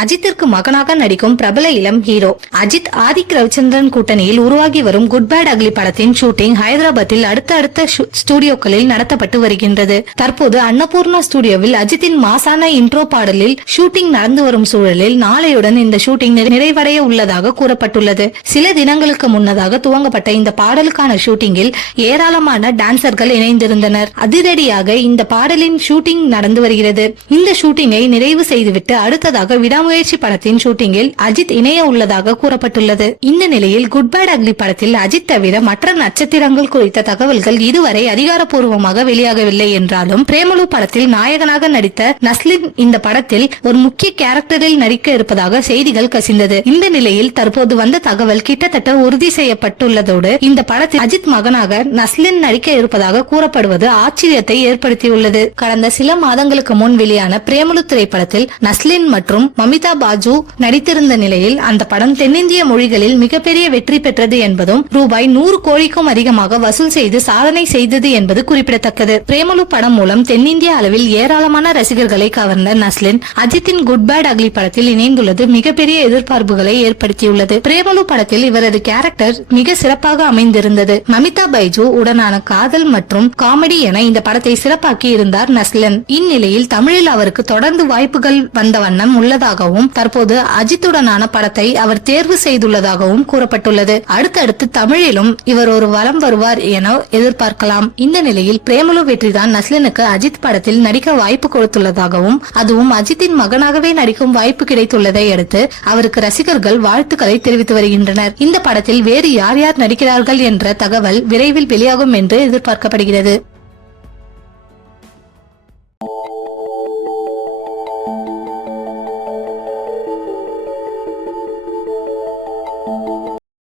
அஜித்திற்கு மகனாக நடிக்கும் பிரபல இளம் ஹீரோ அஜித். ஆதிக் ரவிச்சந்திரன் கூட்டணியில் உருவாகி வரும் குட் பேட் அக்லி படத்தின் ஷூட்டிங் ஹைதராபாத்தில் அடுத்த ஸ்டுடியோக்களில் நடத்தப்பட்டு வருகின்றது. தற்போது அன்னபூர்ணா ஸ்டுடியோவில் அஜித்தின் மாசான இன்ட்ரோ பாடலில் ஷூட்டிங் நடந்து வரும் சூழலில் நாளையுடன் இந்த ஷூட்டிங் நிறைவடைய உள்ளதாக கூறப்பட்டுள்ளது. சில தினங்களுக்கு முன்னதாக துவங்கப்பட்ட இந்த பாடலுக்கான ஷூட்டிங்கில் ஏராளமான டான்சர்கள் இணைந்திருந்தனர். அதிரடியாக இந்த பாடலின் ஷூட்டிங் நடந்து வருகிறது. இந்த ஷூட்டிங்கை நிறைவு செய்துவிட்டு அடுத்ததாக விடாமுயற்சி படத்தின் ஷூட்டிங்கில் அஜித் இணைய உள்ளதாக கூறப்பட்டுள்ளது. இந்த நிலையில் குட் பேட் அக்லி படத்தில் அஜித் தவிர மற்ற நட்சத்திரங்கள் குறித்த தகவல்கள் இதுவரை அதிகாரப்பூர்வமாக வெளியாகவில்லை என்றாலும் பிரேமலு படத்தில் நாயகனாக நடித்த நஸ்லின் இந்த படத்தில் ஒரு முக்கிய கேரக்டரில் நடிக்க இருப்பதாக செய்திகள் கசிந்தது. இந்த நிலையில் தற்போது வந்த தகவல் கிட்டத்தட்ட உறுதி செய்யப்பட்டுள்ளதோடு இந்த படத்தில் அஜித் மகனாக நஸ்லின் நடிக்க இருப்பதாக கூறப்படுவது ஆச்சரியத்தை ஏற்படுத்தியுள்ளது. கடந்த சில மாதங்களுக்கு முன் வெளியான பிரேமலு திரைப்படத்தில் நஸ்லின் மற்றும் மமிதா பாஜு நடித்திருந்த நிலையில் அந்த படம் தென்னிந்திய மொழிகளில் மிகப்பெரிய வெற்றி பெற்றது என்பதும் ரூபாய் 100 கோடிக்கும் அதிகமாக வசூல் செய்து சாதனை செய்தது என்பது குறிப்பிடத்தக்கது. பிரேமலு படம் மூலம் தென்னிந்திய அளவில் ஏராளமான ரசிகர்களை கவர்ந்த நஸ்லின் அஜித்தின் குட் பேட் அக்லி படத்தில் இணைந்துள்ளது மிகப்பெரிய எதிர்பார்ப்புகளை ஏற்படுத்தியுள்ளது. பிரேமலு படத்தில் இவரது கேரக்டர் மிக சிறப்பாக அமைந்திருந்தது. மமிதா பைஜு உடனான காதல் மற்றும் காமெடி என இந்த படத்தை சிறப்பாக்கி இருந்தார் நஸ்லின். இந்நிலையில் தமிழில் அவருக்கு தொடர்ந்து வாய்ப்புகள் வந்த வண்ணம் உள்ளதாகவும் தற்போது அஜித்துடனான படத்தை அவர் தேர்வு செய்துள்ளதாகவும் கூறப்பட்டுள்ளது. அடுத்தடுத்து தமிழிலும் இவர் ஒரு வலம் வருவார் என எதிர்பார்க்கலாம். இந்த நிலையில் பிரேமலு வெற்றிதான் நஸ்லினுக்கு அஜித் படத்தில் நடிக்க வாய்ப்பு கொடுத்துள்ளதாகவும் அதுவும் அஜித்தின் மகனாகவே நடிக்கும் வாய்ப்பு கிடைத்துள்ளதை அடுத்து அவருக்கு ரசிகர்கள் வாழ்த்துக்களை தெரிவித்து வருகின்றனர். இந்த படத்தில் வேறு யார் யார் நடிக்கிறார்கள் என்ற தகவல் விரைவில் வெளியாகும் என்று எதிர்பார்க்கப்படுகிறது.